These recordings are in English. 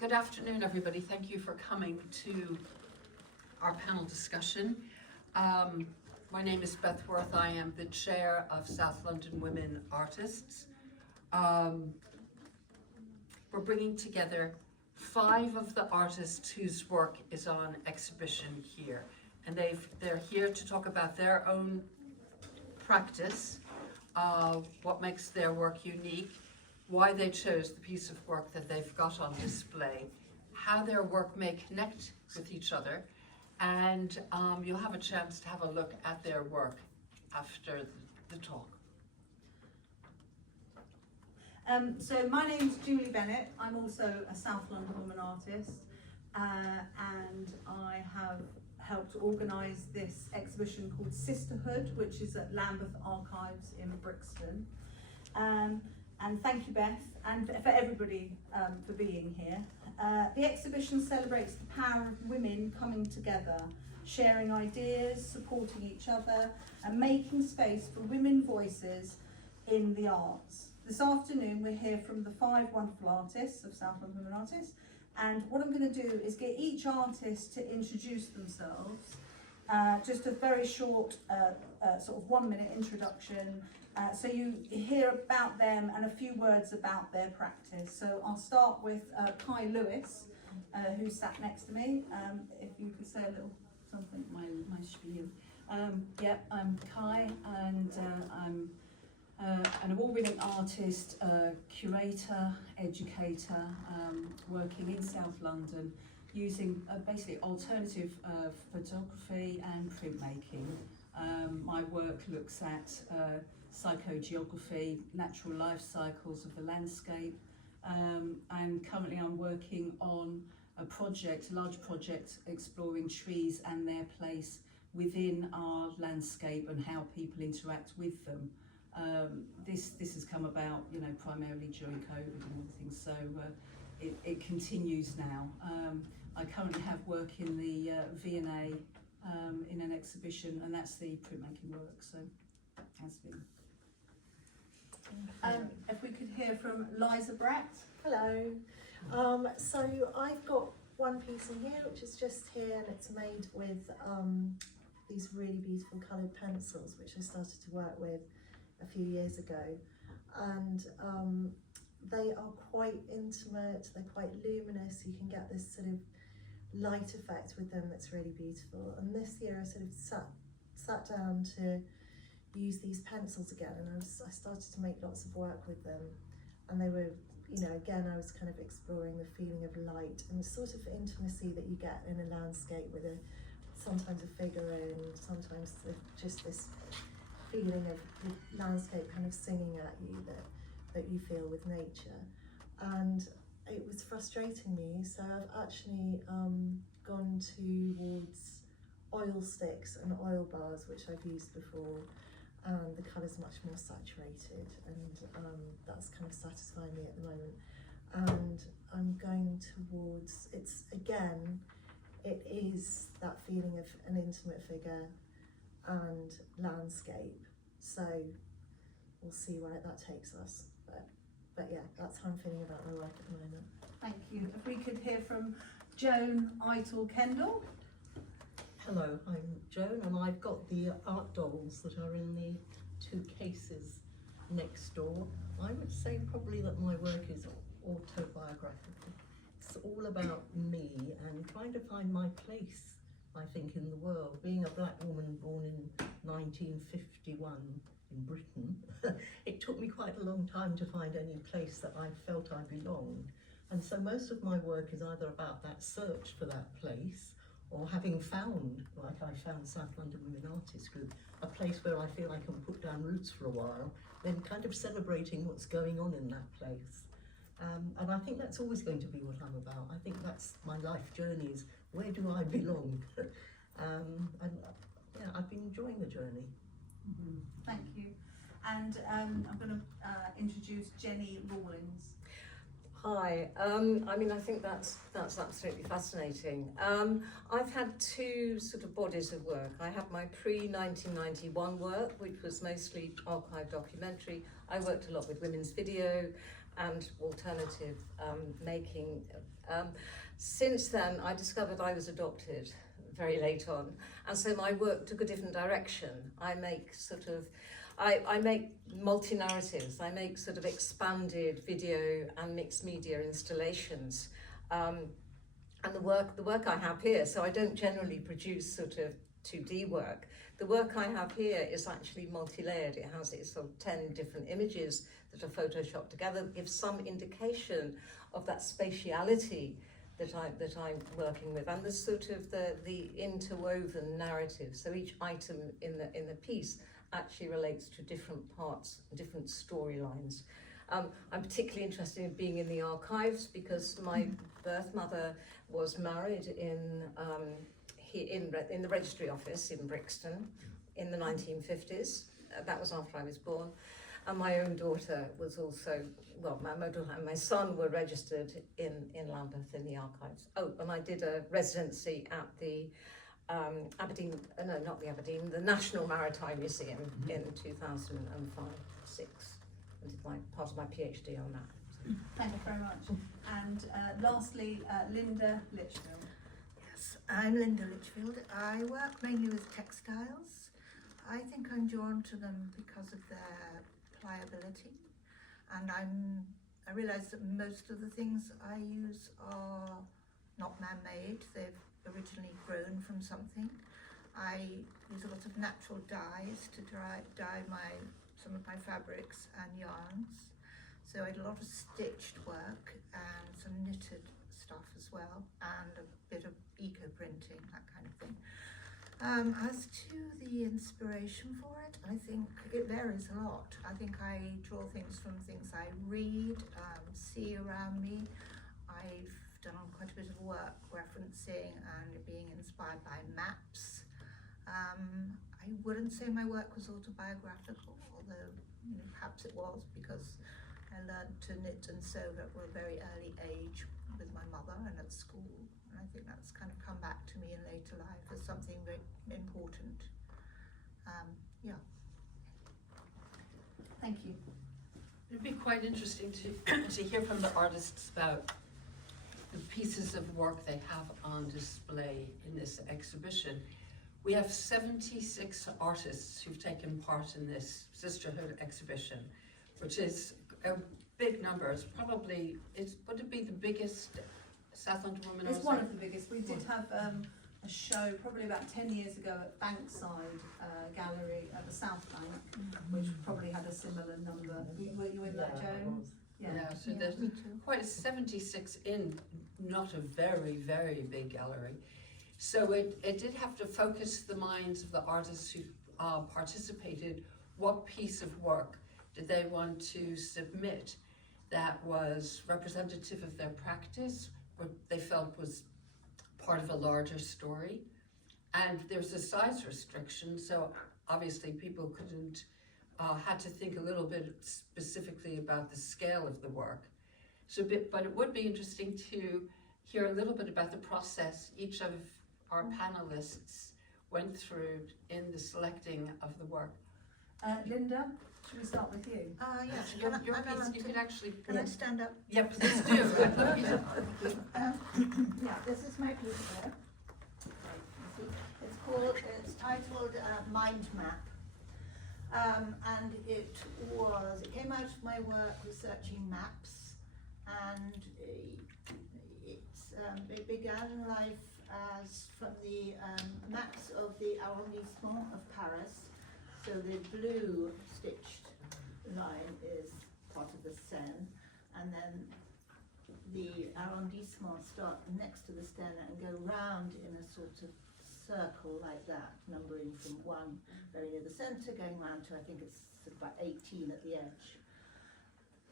Good afternoon, everybody. Thank you for coming to our panel discussion. My name is Beth Worth. I am the chair of South London Women Artists. We're bringing together 5 of the artists whose work is on exhibition here. And they're here to talk about their own practice, what makes their work unique, why they chose the piece of work that they've got on display, how their work may connect with each other, and you'll have a chance to have a look at their work after the talk. So my name's Julie Bennett. I'm also a South London woman artist, and I have helped organise this exhibition called Sisterhood, which is at Lambeth Archives in Brixton. And thank you, Beth, and for everybody for being here. The exhibition celebrates the power of women coming together, sharing ideas, supporting each other, and making space for women voices in the arts. This afternoon we're here from the 5 wonderful artists of South London Women Artists, and what I'm going to do is get each artist to introduce themselves. Just a very short sort of 1-minute introduction, so you hear about them and a few words about their practice. So I'll start with Kai Lewis, who sat next to me. If you could say a little something. My spiel. I'm Kai, and I'm an award-winning artist, curator, educator, working in South London, using basically alternative photography and printmaking. My work looks at psychogeography, natural life cycles of the landscape, and currently I'm working on a large project exploring trees and their place within our landscape and how people interact with them. This has come about, primarily during COVID and everything, so it continues now. I currently have work in the V&A in an exhibition, and that's the printmaking work, so it has been. If we could hear from Liza Brett. Hello. So I've got one piece in here, which is just here, and it's made with these really beautiful coloured pencils, which I started to work with a few years ago, and they are quite intimate, they're quite luminous, you can get this sort of light effect with them that's really beautiful. And this year I sort of sat down to use these pencils again, and I started to make lots of work with them, and they were, again, I was kind of exploring the feeling of light and the sort of intimacy that you get in a landscape with sometimes a figure in, sometimes just this feeling of the landscape kind of singing at you that you feel with nature. And it was frustrating me, so I've actually gone towards oil sticks and oil bars, which I've used before, and the colour's much more saturated, and that's kind of satisfying me at the moment. And I'm going towards, it is that feeling of an intimate figure and landscape, so we'll see where that takes us, but yeah, that's how I'm feeling about my work at the moment. Thank you. If we could hear from Joan Eytle Kendall. Hello, I'm Joan, and I've got the art dolls that are in the 2 cases next door. I would say probably that my work is autobiographical. It's all about me and trying to find my place, I think, in the world. Being a black woman born in 1951 in Britain, it took me quite a long time to find any place that I felt I belonged. And so most of my work is either about that search for that place, or having found, like I found South London Women Artists Group, a place where I feel I can put down roots for a while, then kind of celebrating what's going on in that place. And I think that's always going to be what I'm about. I think that's my life journey, is where do I belong? And yeah, I've been enjoying the journey. Mm-hmm. Thank you. And I'm going to introduce Jini Rawlings. Hi, I mean, I think that's absolutely fascinating. I've had two sort of bodies of work. I have my pre-1991 work, which was mostly archive documentary. I worked a lot with women's video and alternative making. Since then, I discovered I was adopted very late on, and so my work took a different direction. I make I make multi-narratives. I make sort of expanded video and mixed media installations. And the work I have here, so I don't generally produce sort of 2D work. The work I have here is actually multi-layered. It has its sort of 10 different images that are photoshopped together, that give some indication of that spatiality that I'm working with, and the sort of the interwoven narrative. So each item in the piece actually relates to different parts, different storylines. I'm particularly interested in being in the archives because my birth mother was married in the registry office in Brixton in the 1950s. That was after I was born. And my own daughter was also, well, my daughter and my son were registered in Lambeth in the archives. Oh, and I did a residency at the the National Maritime Museum in 2005-06. I did part of my PhD on that. Thank you very much. And lastly, Linda Litchfield. Yes, I'm Linda Litchfield. I work mainly with textiles. I think I'm drawn to them because of their pliability, and I realise that most of the things I use are not man-made. They've originally grown from something. I use a lot of natural dyes to dye some of my fabrics and yarns. So I do a lot of stitched work and some knitted stuff as well, and a bit of eco-printing, that kind of thing. As to the inspiration for it, I think it varies a lot. I think I draw things from things I read, see around me. I've done quite a bit of work referencing and being inspired by maps. I wouldn't say my work was autobiographical, although perhaps it was, because I learned to knit and sew at a very early age with my mother and at school. And I think that's kind of come back to me in later life as something very important. Yeah. Thank you. It'd be quite interesting to hear from the artists about the pieces of work they have on display in this exhibition. We have 76 artists who've taken part in this Sisterhood exhibition, which is a big number. Would it be the biggest South London Women It's Arts? one of the biggest. We did have a show probably about 10 years ago at Bankside Gallery at the South Bank, which probably had a similar number. Were you in that, Joan? Yeah, so there's quite 76 in not a very, very big gallery. So it did have to focus the minds of the artists who participated. What piece of work did they want to submit that was representative of their practice, what they felt was part of a larger story? And there's a size restriction, so obviously people couldn't, had to think a little bit specifically about the scale of the work. But it would be interesting to hear a little bit about the process each of our panelists went through in the selecting of the work. Linda, should we start with you? Yes. Your piece, you could actually. Can I stand up? Yeah, please do. I'd love you to. Yeah, this is my piece here. It's titled Mind Map. And it came out of my work researching maps, and it began life as from the maps of the arrondissement of Paris. So the blue stitched line is part of the Seine, and then the arrondissements start next to the Seine and go round in a sort of circle like that, numbering from 1 very near the centre, going round to I think it's about 18 at the edge.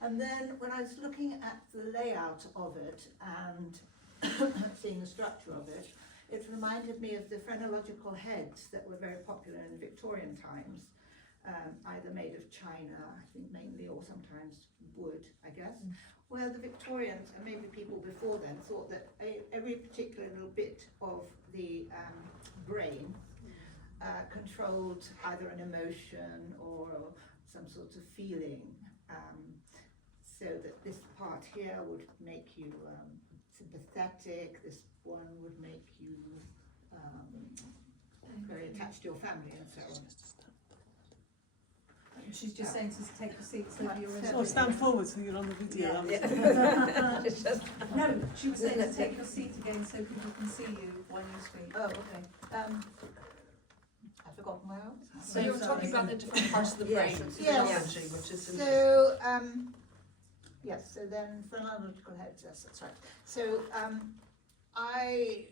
And then when I was looking at the layout of it and seeing the structure of it, it reminded me of the phrenological heads that were very popular in Victorian times, either made of china, I think mainly, or sometimes wood, I guess, where the Victorians, and maybe people before then, thought that every particular little bit of the brain controlled either an emotion or some sort of feeling, so that this part here would make you sympathetic, this one would make you very attached to your family, and so on. She's just saying to take your seat so that you're in. Or stand forward so you're on the video. No, she was saying to take your seat again so people can see you when you speak. Oh, okay. I've forgotten where else. So you were talking about the different parts of the brain, Yes. physiology, which is So, yes, so then phrenological heads, yes, that's right. So, I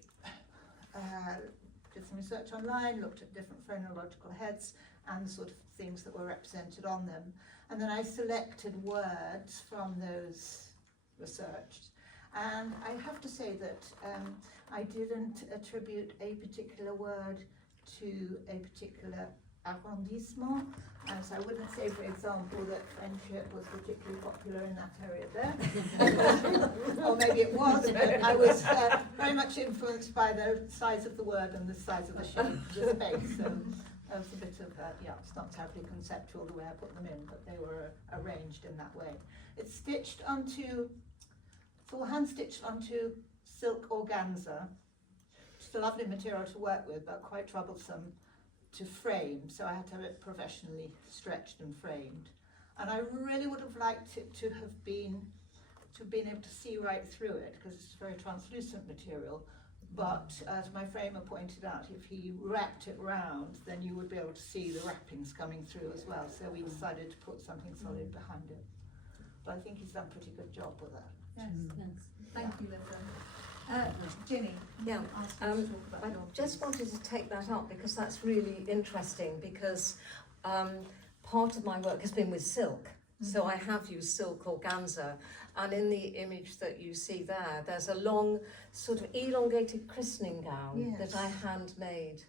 did some research online, looked at different phrenological heads and the sort of things that were represented on them. And then I selected words from those researched. And I have to say that I didn't attribute a particular word to a particular arrondissement. So I wouldn't say, for example, that friendship was particularly popular in that area there. Or maybe it was, but I was very much influenced by the size of the word and the size of the shape, the space. So there was a bit of, it's not terribly conceptual the way I put them in, but they were arranged in that way. It's stitched onto, it's all hand stitched onto silk organza. It's a lovely material to work with, but quite troublesome to frame, so I had to have it professionally stretched and framed. And I really would have liked it to have been able to see right through it, because it's a very translucent material. But as my framer pointed out, if he wrapped it round, then you would be able to see the wrappings coming through as well. So we decided to put something solid behind it. But I think he's done a pretty good job with that. Yes, thank you, Linda. Ginny, Yeah, ask you to talk about I your just piece. wanted to take that up because that's really interesting, because part of my work has been with silk. So I have used silk organza, and in the image that you see there, there's a long sort of elongated christening gown that I handmade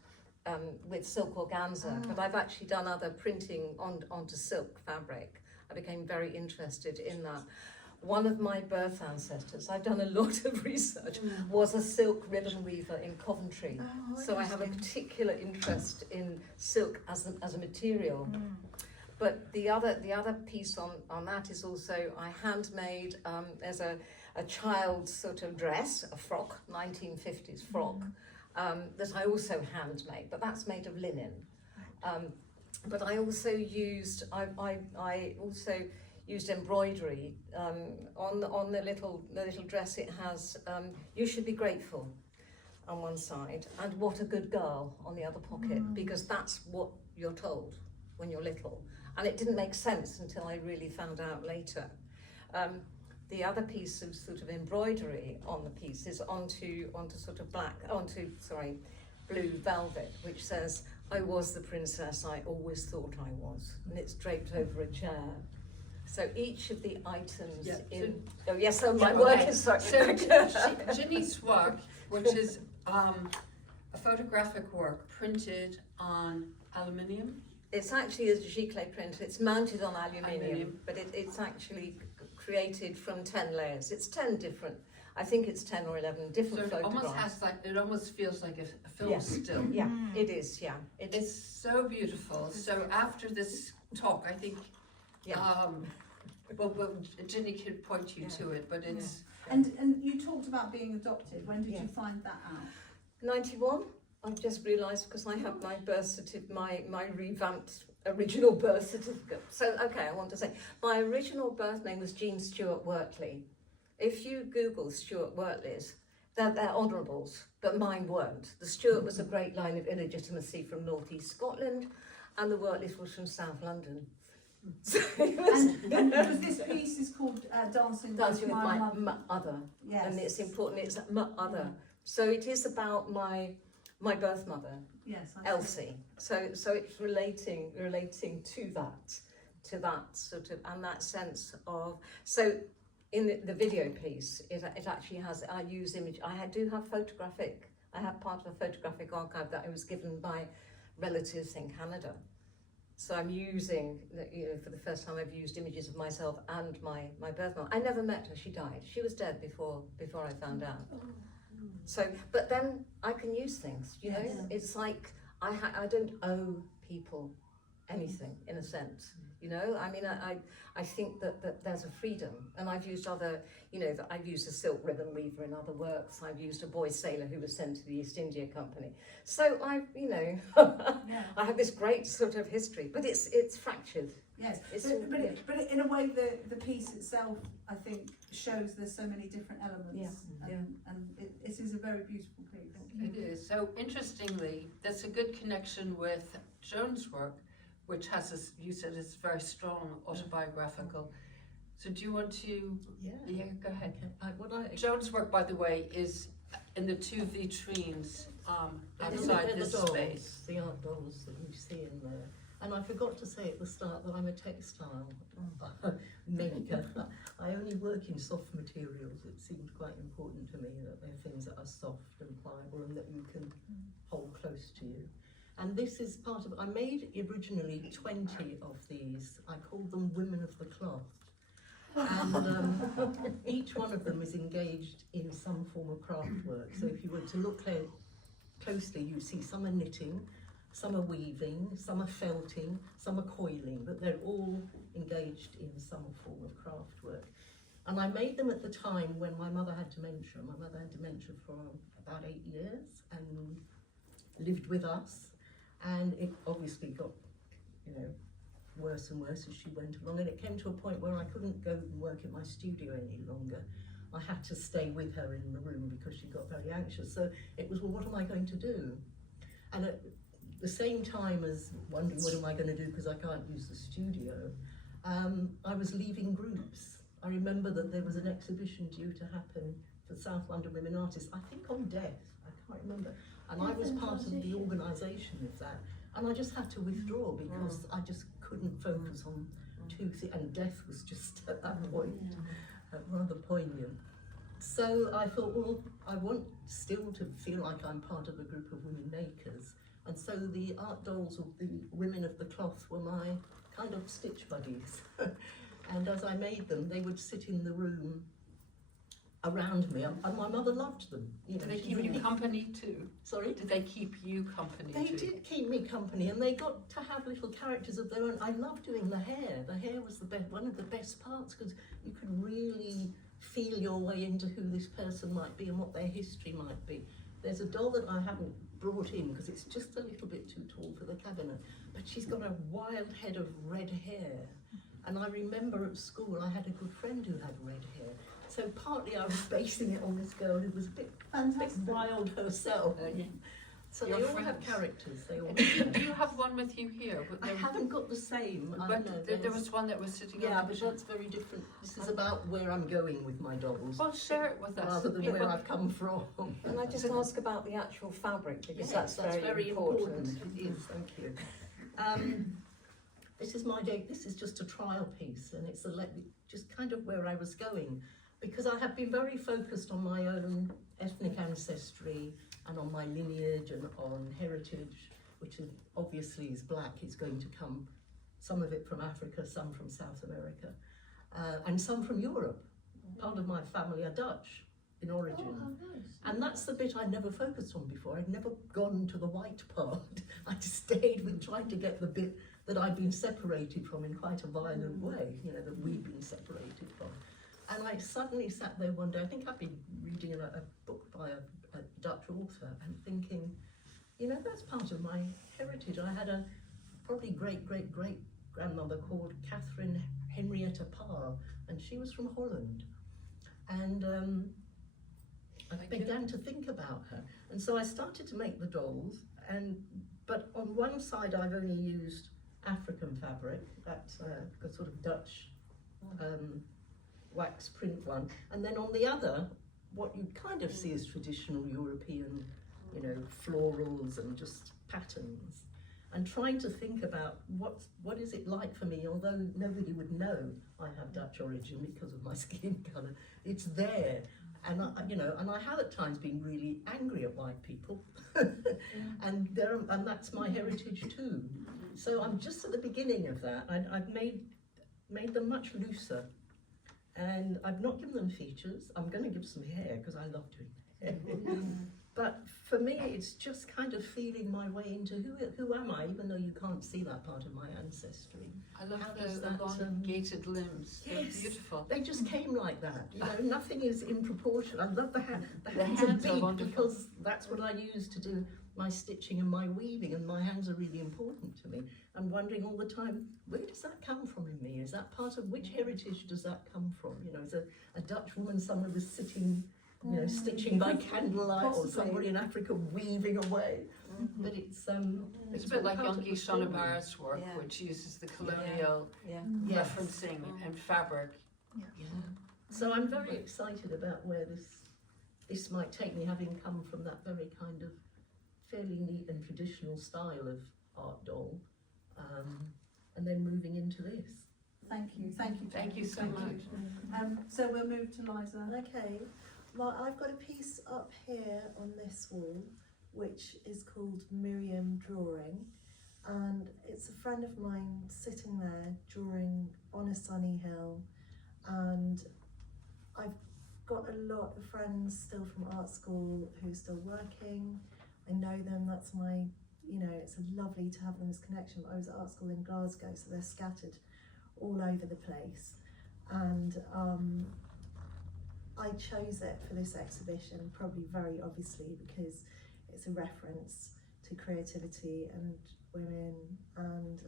with silk organza, but I've actually done other printing onto silk fabric. I became very interested in that. One of my birth ancestors, I've done a lot of research, was a silk ribbon weaver in Coventry. So I have a particular interest in silk as a material. But the other piece on that is also I handmade as a child's sort of dress, a frock, 1950s frock, that I also handmade, but that's made of linen. But I also used, I also used embroidery on the little dress. It has "You should be grateful" on one side and "What a good girl" on the other pocket, because that's what you're told when you're little, and it didn't make sense until I really found out later. The other piece of sort of embroidery on the piece is onto sort of blue velvet, which says, "I was the princess I always thought I was," and it's draped over a chair. So each of the items my work is sorry. So Ginny's work, which is a photographic work printed on aluminium. It's actually a giclée print. It's mounted on aluminium, but it's actually created from 10 layers. It's 10 different, I think it's 10 or 11 different So it photographs. almost has it almost feels like a film still. Yeah, it is, yeah. It's so beautiful. So after this talk, I think, well, Ginny could point you to it, but it's... And you talked about being adopted. When did you find that out? 91, I've just realised, because I have my birth certificate, my revamped original birth certificate. So, okay, I want to say, my original birth name was Jean Stuart Wortley. If you Google Stuart Wortleys, they're honourables, but mine weren't. The Stuart was a great line of illegitimacy from North East Scotland, and the Wortleys was from South London. So and because this piece is called Dancing Dancing with my Mother. mother, Yes. and it's important. It's mother, so it is about my birth mother, Yes, I see. Elsie. So it's relating to that sort of, and that sense of. So in the video piece, it actually has. I use image. I have photographic. I have part of a photographic archive that I was given by relatives in Canada. So I'm using, for the first time I've used images of myself and my birth mom. I never met her, she died. She was dead before I found out. So, but then I can use things, you know? It's like, I don't owe people anything, in a sense, you know? I mean, I think that there's a freedom, and I've used other, I've used a silk ribbon weaver in other works. I've used a boy sailor who was sent to the East India Company. So I have this great sort of history, but it's fractured. Yes, It's but in a way, the piece itself, I think, shows there's so many different elements, and it is a very beautiful piece. It is. So interestingly, there's a good connection with Joan's work, which has, you said, it's very strong autobiographical. So do you want to? Yeah, go ahead. Okay. Joan's work, by the way, is in the two vitrines outside they're this the dolls, space. the art dolls that you see in there. And I forgot to say at the start that I'm a textile maker. I only work in soft materials. It seemed quite important to me that they're things that are soft and pliable and that you can hold close to you. And this is part of, I made originally 20 of these. I called them Women of the Cloth. And each one of them is engaged in some form of craft work. So if you were to look closely, you see some are knitting, some are weaving, some are felting, some are coiling, but they're all engaged in some form of craft work. And I made them at the time when my mother had dementia. My mother had dementia for about 8 years and lived with us. And it obviously got, worse and worse as she went along. And it came to a point where I couldn't go and work in my studio any longer. I had to stay with her in the room because she got very anxious. So it was, well, what am I going to do? And at the same time as wondering what am I going to do because I can't use the studio, I was leaving groups. I remember that there was an exhibition due to happen for South London Women Artists, I think on Death, I can't remember. And I was part of the organisation of that. And I just had to withdraw because I just couldn't focus on two things. And Death was just at that point rather poignant. So I thought, well, I want still to feel like I'm part of a group of women makers. And so the art dolls of the Women of the Cloth were my kind of stitch buddies. And as I made them, they would sit in the room around me, and my mother loved them. Did they keep you company too? Sorry? Did they keep you company They too? did keep me company, and they got to have little characters of their own. I loved doing the hair. The hair was one of the best parts because you could really feel your way into who this person might be and what their history might be. There's a doll that I haven't brought in because it's just a little bit too tall for the cabinet, but she's got a wild head of red hair. And I remember at school I had a good friend who had red hair. So partly I was basing it on this girl who was a bit wild herself. So Your they all friends. have characters. They all Do you have one with you here? I haven't got the same. I But know, there was one that was sitting yeah, on but the that's very different. This is about where I'm going with my dolls, Well, share it with us. rather than where I've come from. And I just ask about the actual fabric because Yes, that's very important. It is, thank you. This is my day. This is just a trial piece, and it's just kind of where I was going, because I have been very focused on my own ethnic ancestry and on my lineage and on heritage, which is, obviously is black. It's going to come, some of it from Africa, some from South America, and some from Europe. Part of my family are Dutch in origin. Oh, how nice. And that's the bit I'd never focused on before. I'd never gone to the white part. I just stayed with trying to get the bit that I'd been separated from in quite a violent way, that we'd been separated from. And I suddenly sat there one day, I think I'd been reading a book by a Dutch author and thinking, that's part of my heritage. I had a probably great-great-great-grandmother called Catherine Henrietta Parr, and she was from Holland. And I began to think about her. And so I started to make the dolls, but on one side I've only used African fabric, that's a sort of Dutch wax print one, and then on the other, what you kind of see as traditional European, florals and just patterns, and trying to think about what is it like for me, although nobody would know I have Dutch origin because of my skin colour. It's there, and I have at times been really angry at white people, and that's my heritage too. So I'm just at the beginning of that. I've made them much looser, and I've not given them features. I'm going to give some hair because I love doing hair. But for me, it's just kind of feeling my way into who am I, even though you can't see that part of my ancestry. I love How does the that, elongated limbs. yes. They're beautiful. They just came like that, you know, nothing is in proportion. I love the hands hands are are big wonderful. because that's what I use to do my stitching and my weaving, and my hands are really important to me. I'm wondering all the time, where does that come from in me? Is that part of, which heritage does that come from? You know, is a Dutch woman somewhere was sitting, you know, stitching by candlelight, or somebody in Africa weaving away. But it's It's a bit like part of Yonki the story. Shonabara's work, Yeah. which uses the colonial Yeah. Yes. referencing and fabric. Yeah. So I'm very excited about where this might take me, having come from that very kind of fairly neat and traditional style of art doll, and then moving into this. Thank you. Thank you so much. So we'll move to Liza. Okay, well, I've got a piece up here on this wall which is called Miriam Drawing, and it's a friend of mine sitting there drawing on a sunny hill, and I've got a lot of friends still from art school who are still working. I know them, that's my, you know, it's lovely to have them as connection. I was at art school in Glasgow, so they're scattered all over the place, and I chose it for this exhibition probably very obviously because it's a reference to creativity and women, and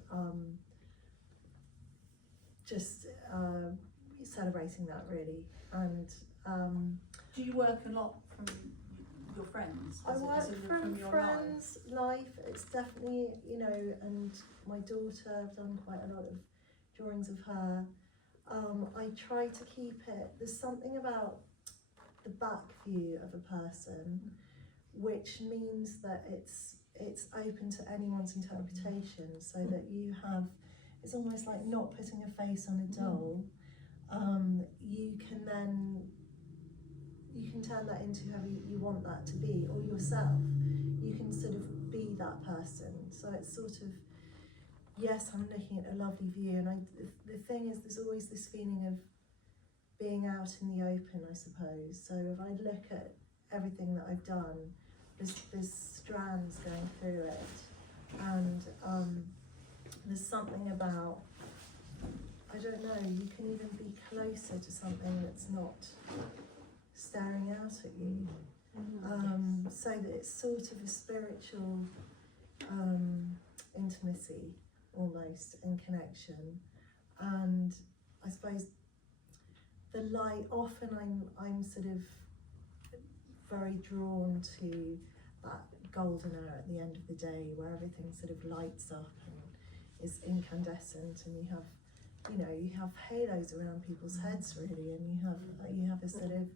just celebrating that really. And Do you work a lot from your friends? I As in- work as in from your friends' life. It's definitely, you know, and my daughter, I've done quite a lot of drawings of her. I try to keep it, there's something about the back view of a person which means that it's open to anyone's interpretation, so that you have, it's almost like not putting a face on a doll. You can turn that into whoever you want that to be, or yourself. You can sort of be that person. So it's sort of, yes, I'm looking at a lovely view, and the thing is, there's always this feeling of being out in the open, I suppose. So if I look at everything that I've done, there's strands going through it, and there's something about, I don't know, you can even be closer to something that's not staring out at you. So that it's sort of a spiritual intimacy almost, and connection. And I suppose the light, often I'm sort of very drawn to that golden hour at the end of the day where everything sort of lights up and is incandescent, and you have, you know, you have halos around people's heads really, and you have a sort of,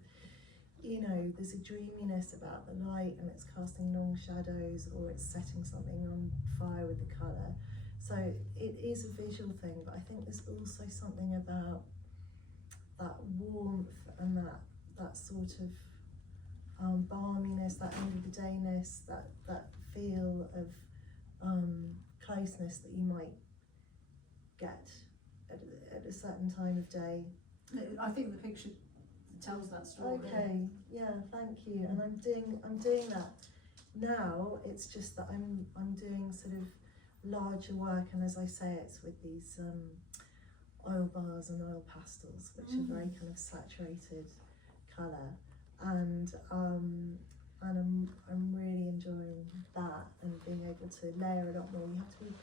you know, there's a dreaminess about the light, and it's casting long shadows, or it's setting something on fire with the colour. So it is a visual thing, but I think there's also something about that warmth and that sort of balminess, that end of the dayness, that feel of closeness that you might get at a certain time of day. I think the picture tells that story. Okay, yeah, thank you. And I'm doing that now. It's just that I'm doing sort of larger work, and as I say, it's with these oil bars and oil pastels, which are very kind of saturated colour, and I'm really enjoying that, and being able to layer a lot more. You have to be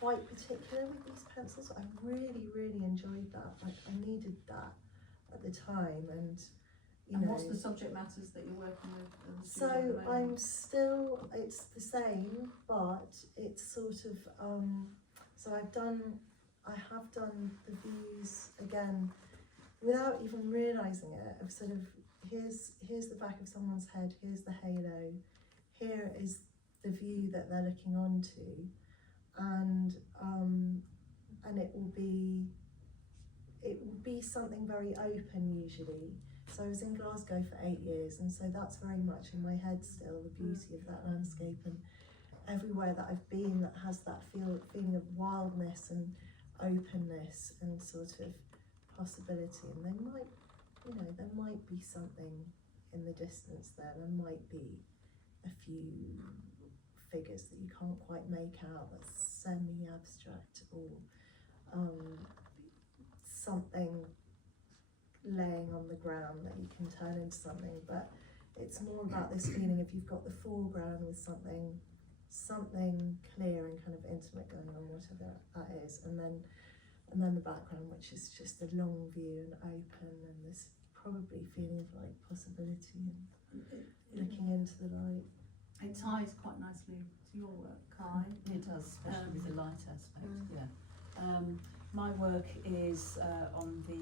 quite particular with these pencils. I really enjoyed that. Like, I needed that at the time, and you know. What's the subject matters that you're working with? at the So studio at the moment? I'm still, it's the same, but it's sort of, so I have done the views again, without even realising it, of sort of, here's the back of someone's head, here's the halo, here is the view that they're looking onto, and it will be something very open usually. So I was in Glasgow for 8 years, and so that's very much in my head still, the beauty of that landscape, and everywhere that I've been that has that feeling of wildness and openness and sort of possibility. And there might be something in the distance there. There might be a few figures that you can't quite make out, that's semi-abstract, or something laying on the ground that you can turn into something. But it's more about this feeling of you've got the foreground with something clear and kind of intimate going on, whatever that is, and then the background, which is just a long view and open, and this probably feeling of like possibility and looking into the light. It ties quite nicely to your work, Kai. It does, especially with the light aspect. My work is on the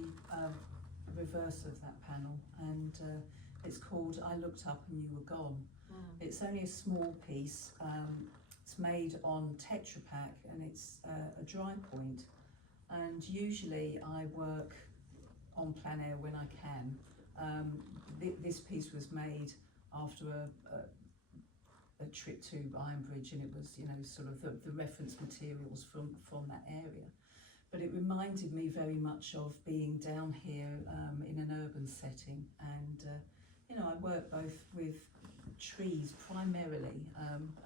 reverse of that panel, and it's called I Looked Up and You Were Gone. It's only a small piece. It's made on Tetra Pak, and it's a dry point. And usually I work on plein air when I can. This piece was made after a trip to Ironbridge, and it was, you know, sort of the reference materials from that area. But it reminded me very much of being down here in an urban setting, and you know, I work both with trees primarily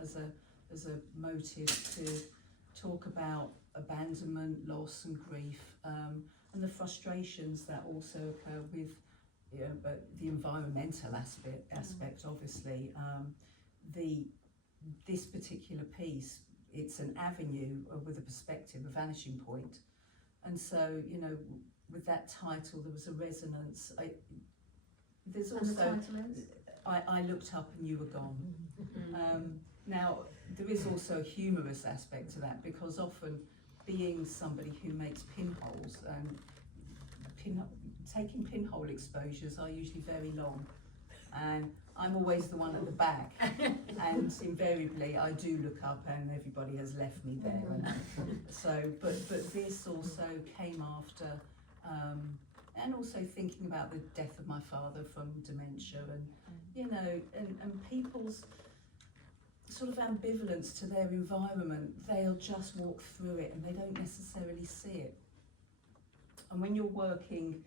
as a motive to talk about abandonment, loss and grief, and the frustrations that also occur with, you know, the environmental aspect obviously. This particular piece, it's an avenue with a perspective, a vanishing point. And so, you know, with that title, there was a resonance. There's also, And the title is? I Looked Up and You Were Gone. Now, there is also a humorous aspect to that, because often being somebody who makes pinholes and taking pinhole exposures are usually very long. And I'm always the one at the back, and invariably I do look up and everybody has left me there. And so, but this also came after, and also thinking about the death of my father from dementia, and you know, and people's sort of ambivalence to their environment. They'll just walk through it and they don't necessarily see it. And when you're working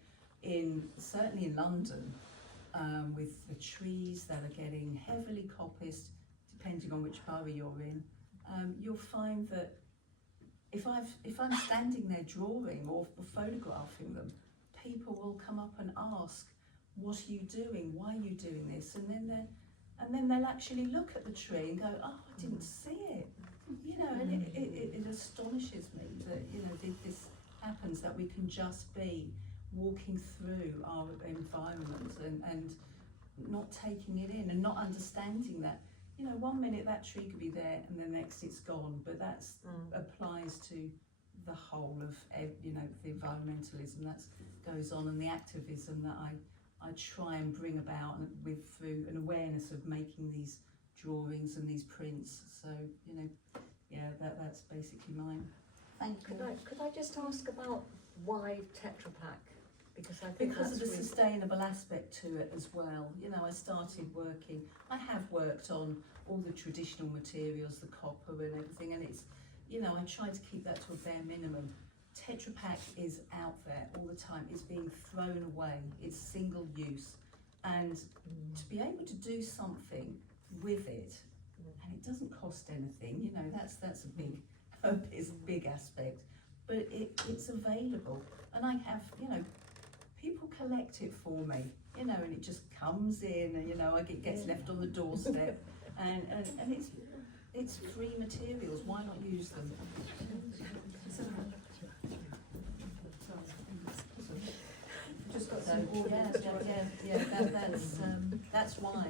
certainly in London, with the trees that are getting heavily coppiced, depending on which borough you're in, you'll find that if I'm standing there drawing or photographing them, people will come up and ask, "What are you doing? Why are you doing this?" And then they'll actually look at the tree and go, "Oh, I didn't see it." You know, and it astonishes me that, you know, this happens, that we can just be walking through our environment and not taking it in and not understanding that, you know, 1 minute that tree could be there and the next it's gone. But that's applies to the whole of, you know, the environmentalism that goes on, and the activism that I try and bring about through an awareness of making these drawings and these prints. So, you know, yeah, that's basically mine. Thank you. Could I just ask about why Tetra Pak? Because I think Because of the that's really sustainable aspect to it as well. You know, I have worked on all the traditional materials, the copper and everything, and it's, you know, I try to keep that to a bare minimum. Tetra Pak is out there all the time. It's being thrown away. It's single use, and to be able to do something with it, and it doesn't cost anything. You know, that's a big aspect, but it's available, and I have, you know, people collect it for me, you know, and it just comes in, and, you know, it gets left on the doorstep, and it's free materials. Why not use them? Just got So, some order. that's why.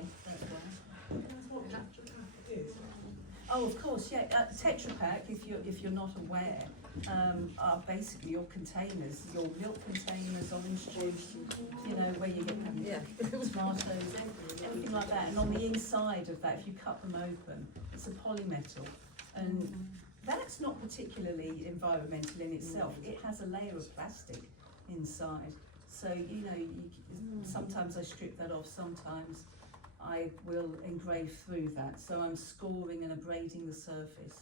Oh, of course, yeah. Tetra Pak, if you're not aware, are basically your containers, your milk containers, orange juice, you know, where you get tomatoes, everything like that. And on the inside of that, if you cut them open, it's a polymetal, and that's not particularly environmental in itself. It has a layer of plastic inside. So, you know, sometimes I strip that off, sometimes I will engrave through that. So I'm scoring and abrading the surface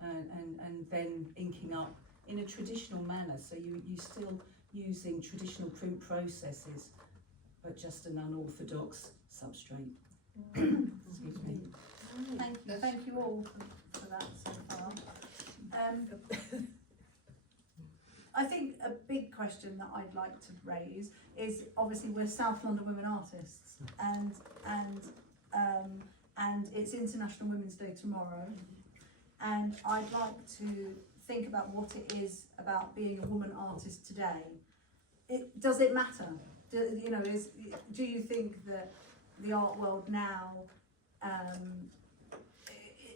and then inking up in a traditional manner. So you still using traditional print processes, but just an unorthodox substrate. Excuse me. Thank you all for that so far. I think a big question that I'd like to raise is, obviously we're South London women artists, and it's International Women's Day tomorrow, and I'd like to think about what it is about being a woman artist today. Does it matter? Do you think that the art world now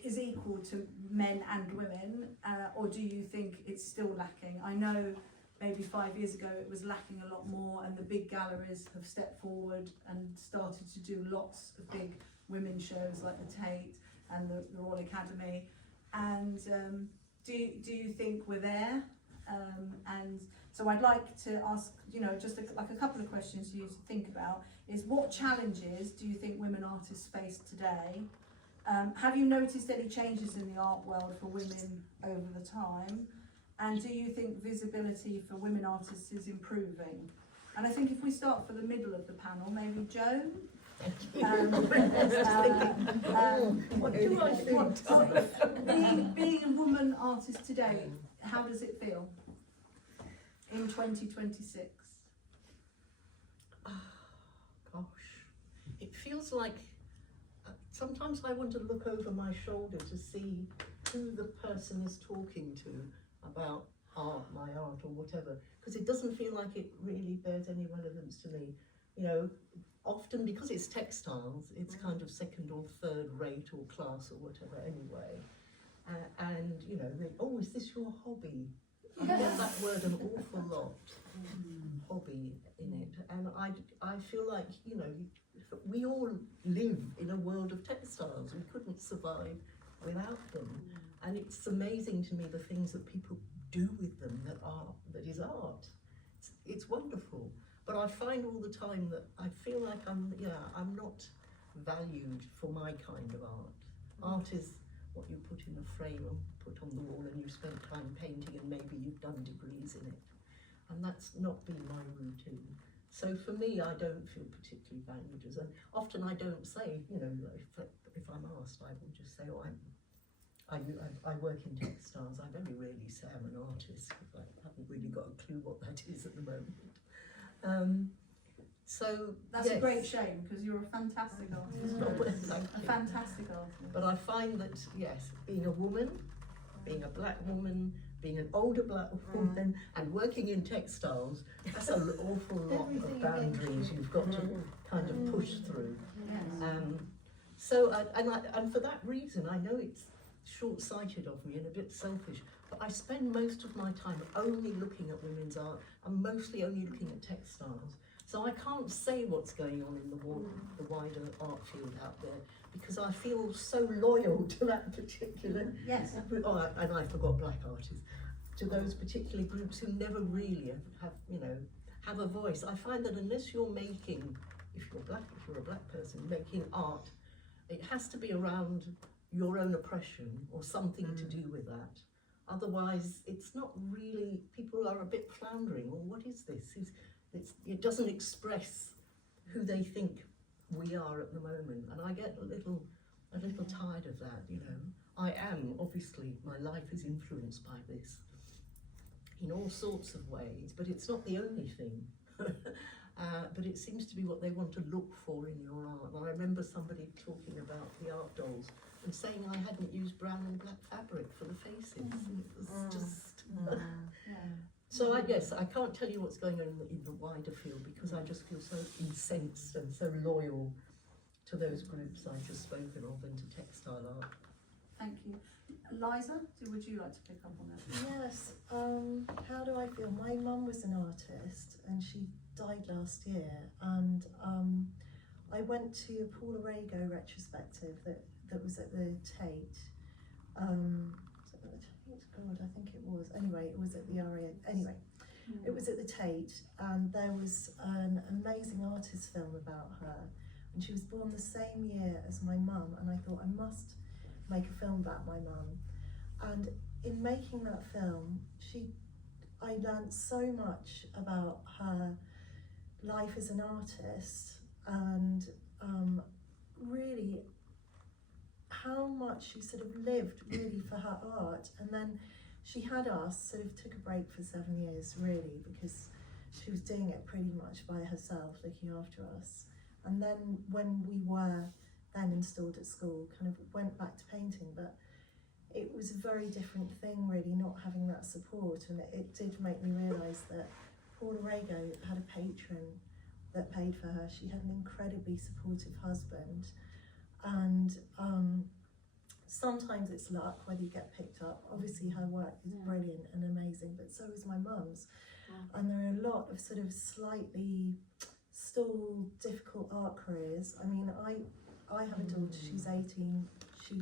is equal to men and women, or do you think it's still lacking? I know maybe 5 years ago it was lacking a lot more, and the big galleries have stepped forward and started to do lots of big women shows like the Tate and the Royal Academy. And do you think we're there? And so I'd like to ask, just like a couple of questions for you to think about, is what challenges do you think women artists face today? Have you noticed any changes in the art world for women over the time? And do you think visibility for women artists is improving? And I think if we start for the middle of the panel, maybe Joan? What do I think? Being a woman artist today, how does it feel in 2026? Gosh, it feels like sometimes I want to look over my shoulder to see who the person is talking to about art, my art or whatever, because it doesn't feel like it really bears any relevance to me. Often because it's textiles, it's kind of second or third rate or class or whatever anyway. And is this your hobby? I get that word an awful lot, hobby in it. And I feel like, we all live in a world of textiles. We couldn't survive without them. And it's amazing to me the things that people do with them that is art. It's wonderful. But I find all the time that I feel like I'm not valued for my kind of art. Art is what you put in a frame and put on the wall, and you spent time painting, and maybe you've done degrees in it. And that's not been my routine. So for me, I don't feel particularly valued and often I don't say, if I'm asked, I will just say, I work in textiles. I very rarely say I'm an artist, because I haven't really got a clue what that is at the moment. So that's a great shame, because you're a fantastic artist. A fantastic artist. But I find that, yes, being a woman, being a black woman, being an older black woman, and working in textiles, that's an awful lot of boundaries you've got to kind of push through. And for that reason, I know it's short-sighted of me and a bit selfish, but I spend most of my time only looking at women's art. I'm mostly only looking at textiles. So I can't say what's going on in the wider art field out there, because I feel so loyal to that particular, and I forgot black artists, to those particular groups who never really have a voice. I find that unless you're making, if you're a black person, making art, it has to be around your own oppression or something to do with that. Otherwise, it's not really, people are a bit floundering. Well, what is this? It doesn't express who they think we are at the moment, and I get a little tired of that. I am, obviously, my life is influenced by this in all sorts of ways, but it's not the only thing. But it seems to be what they want to look for in your art. And I remember somebody talking about the art dolls and saying I hadn't used brown and black fabric for the faces. It was just... So I guess I can't tell you what's going on in the wider field, because I just feel so incensed and so loyal to those groups I've just spoken of and to textile art. Thank you. Liza, would you like to pick up on that? Yes, how do I feel? My mum was an artist and she died last year, and I went to a Paul Arago retrospective that was at the Tate. God, I think it was. Anyway, it was at the RAA. Anyway, it was at the Tate, and there was an amazing artist film about her, and she was born the same year as my mum, and I thought I must make a film about my mum. And in making that film, I learned so much about her life as an artist, and really how much she sort of lived really for her art. And then she had us, sort of took a break for 7 years really, because she was doing it pretty much by herself, looking after us. And then when we were then installed at school, kind of went back to painting, but it was a very different thing really, not having that support. And it did make me realise that Paula Rago had a patron that paid for her. She had an incredibly supportive husband, and sometimes it's luck whether you get picked up. Obviously her work is brilliant and amazing, but so is my mum's. And there are a lot of sort of slightly stalled, difficult art careers. I mean, I have a daughter, she's 18, she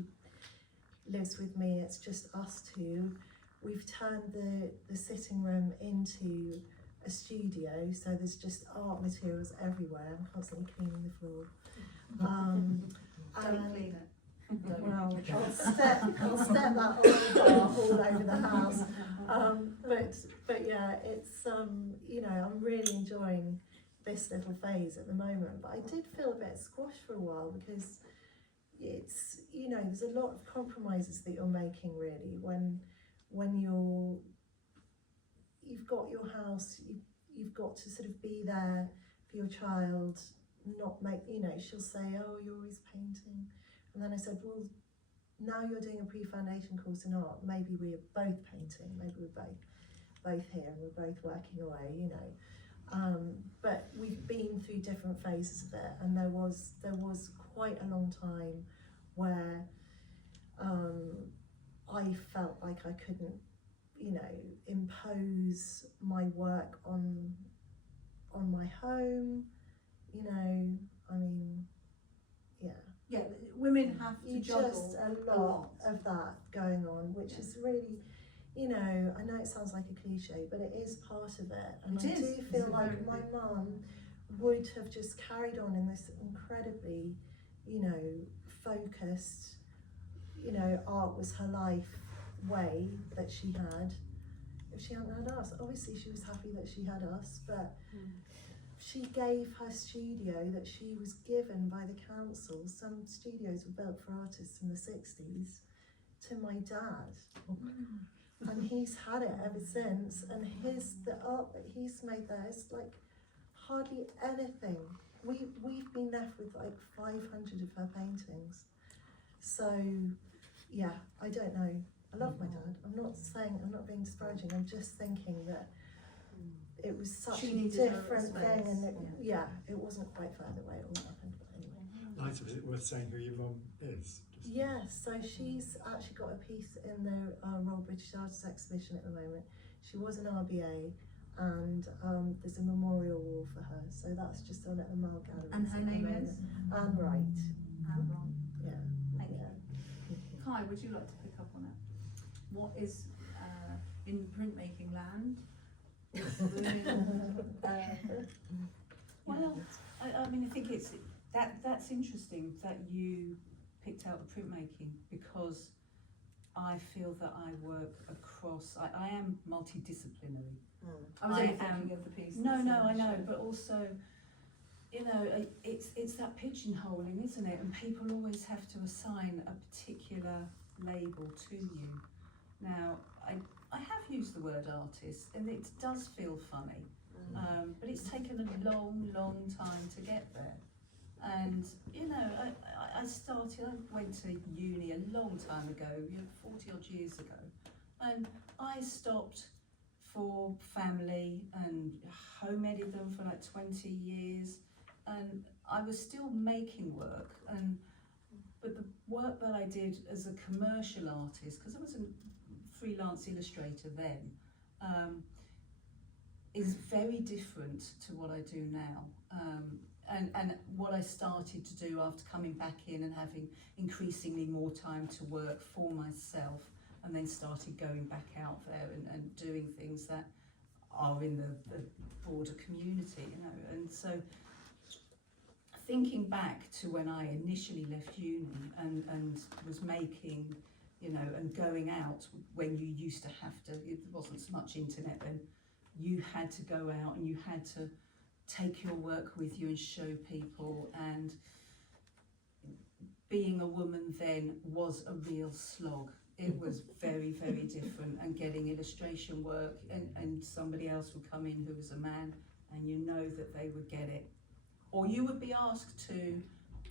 lives with me, it's just us two. We've turned the sitting room into a studio, so there's just art materials everywhere. I'm constantly cleaning the floor. Don't clean it. Well, I'll step that on the bar all over the house. But yeah, it's you know, I'm really enjoying this little phase at the moment. But I did feel a bit squashed for a while, because it's, you know, there's a lot of compromises that you're making really when you've got your house, you've got to sort of be there for your child, not make, you know, she'll say, oh, you're always painting. And then I said, well, now you're doing a pre-foundation course in art, maybe we're both painting, maybe we're both here and we're both working away, you know. But we've been through different phases of it, and there was quite a long time where I felt like I couldn't, you know, impose my work on my home, you know. I mean, yeah. Yeah, women have to You juggle just a lot of that going on, which is really, you know, I know it sounds like a cliche, but it is part of it. And I do feel like my mum would have just carried on in this incredibly, you know, focused, you know, art was her life way that she had. If she hadn't had us, obviously she was happy that she had us, but she gave her studio that she was given by the council. Some studios were built for artists in the 60s, to my dad. And he's had it ever since. And the art that he's made there is like hardly anything. We've been left with like 500 of her paintings. So yeah, I don't know. I love my dad. I'm not being disparaging. I'm just thinking that it was such a different thing, and it wasn't quite fair the way it all happened. But anyway. Liza, is it worth saying who your mum is? Yeah, so she's actually got a piece in the Royal British Artists exhibition at the moment. She was an RBA, and there's a memorial wall for her, so that's just on at the Mall Gallery. And her name is? Anne Wright. Anne Wright. Yeah. Thank you. Kai, would you like to pick up on it? What is, in printmaking land, Well, I mean, I think that's interesting that you picked out the printmaking, because I feel that I work across. I am multidisciplinary. I was thinking of the piece. No, I know, but also, you know, it's that pigeonholing, isn't it? And people always have to assign a particular label to you. Now, I have used the word artist, and it does feel funny, but it's taken a long time to get there. And you know, I went to uni a long time ago, 40 odd years ago, and I stopped for family and home-edited them for like 20 years, and I was still making work, but the work that I did as a commercial artist, because I was a freelance illustrator then, is very different to what I do now. And what I started to do after coming back in and having increasingly more time to work for myself, and then started going back out there and doing things that are in the broader community, you know. And so thinking back to when I initially left uni and was making, you know, and going out when you used to have to, there wasn't so much internet then, you had to go out and you had to take your work with you and show people, and being a woman then was a real slog. It was very, very different, and getting illustration work and somebody else would come in who was a man and you know that they would get it. Or you would be asked to,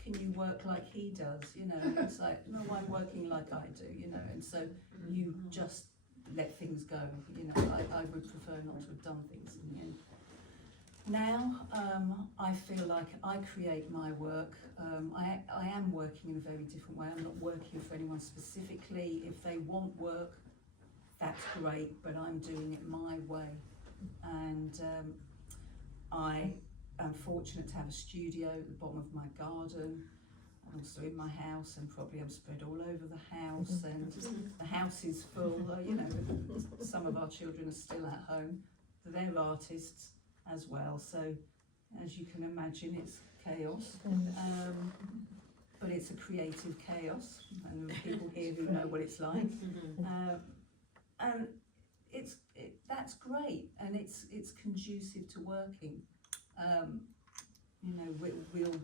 can you work like he does, you know, and it's like, no, I'm working like I do, you know, and so you just let things go, you know. I would prefer not to have done things in the end. Now, I feel like I create my work. I am working in a very different way. I'm not working for anyone specifically. If they want work, that's great, but I'm doing it my way. And I am fortunate to have a studio at the bottom of my garden, and also in my house, and probably I'm spread all over the house, and the house is full, you know, some of our children are still at home. They're artists as well, so as you can imagine, it's chaos, but it's a creative chaos, and there are people here who know what it's like, and that's great, and it's conducive to working. You know, we'll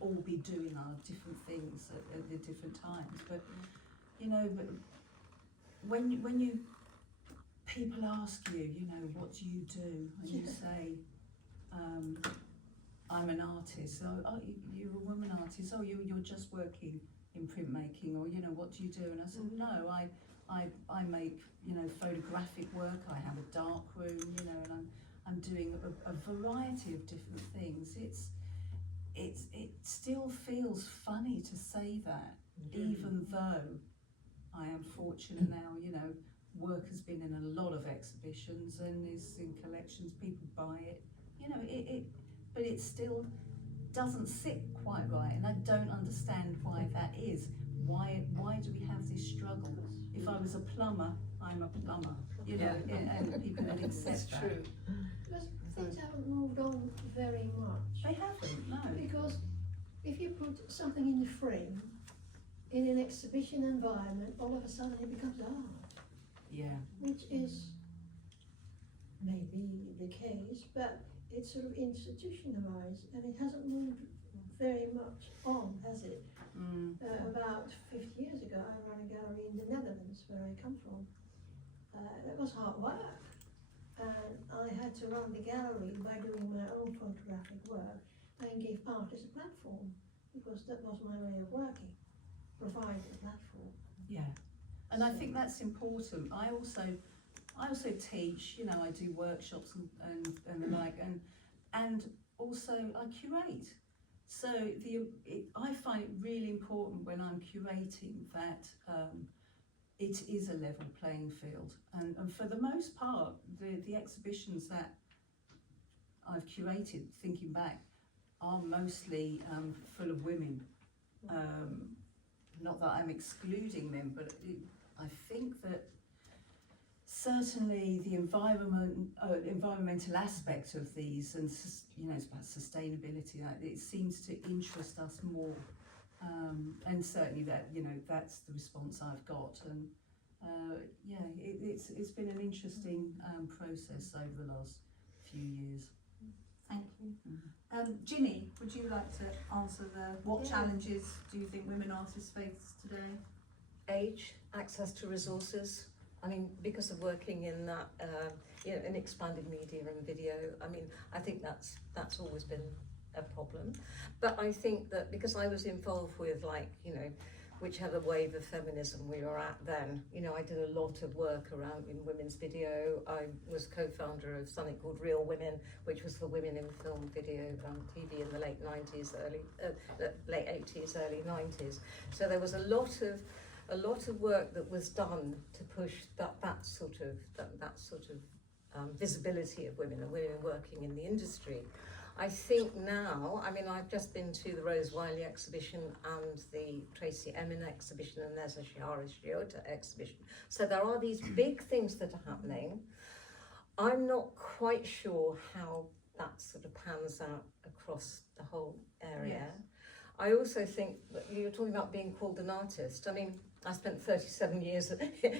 all be doing our different things at the different times, but you know, but when you people ask you, you know, what do you do, and you say, I'm an artist. Oh, you're a woman artist. Oh, you're just working in printmaking, or you know, what do you do? And I said, no, I make, you know, photographic work. I have a dark room, you know, and I'm doing a variety of different things. It still feels funny to say that, even though I am fortunate now, you know, work has been in a lot of exhibitions and is in collections, people buy it, you know, but it still doesn't sit quite right, and I don't understand why that is. Why do we have this struggle? If I was a plumber, I'm a plumber, you know, and people would accept that. True. Because things haven't moved on very much. They haven't, no. Because if you put something in the frame, in an exhibition environment, all of a sudden it becomes art. Yeah. Which is maybe the case, but it's sort of institutionalized, and it hasn't moved very much on, has it? About 50 years ago, I ran a gallery in the Netherlands, where I come from. That was hard work, and I had to run the gallery by doing my own photographic work and give artists a platform, because that was my way of working, provide a platform. Yeah, and I think that's important. I also teach, you know, I do workshops and the like, and also I curate. So I find it really important when I'm curating that it is a level playing field, and for the most part, the exhibitions that I've curated, thinking back, are mostly full of women. Not that I'm excluding them, but I think that certainly the environmental aspect of these, and you know, it's about sustainability, it seems to interest us more, and certainly that, you know, that's the response I've got, and yeah, it's been an interesting process over the last few years. Thank you. Jini, would you like to answer what challenges do you think women artists face today? Age, access to resources. I mean, because of working in that, you know, in expanded media and video, I mean, I think that's always been a problem. But I think that because I was involved with, like, you know, whichever wave of feminism we were at then, you know, I did a lot of work around in women's video. I was co-founder of something called Real Women, which was for women in film, video, TV in the late 90s, late 80s, early 90s. So there was a lot of work that was done to push that sort of visibility of women and women working in the industry. I think now, I mean, I've just been to the Rose Wiley exhibition and the Tracy Emin exhibition, and there's a Shihara Shiota exhibition. So there are these big things that are happening. I'm not quite sure how that sort of pans out across the whole area. Yes. I also think that you were talking about being called an artist. I mean, I spent 37 years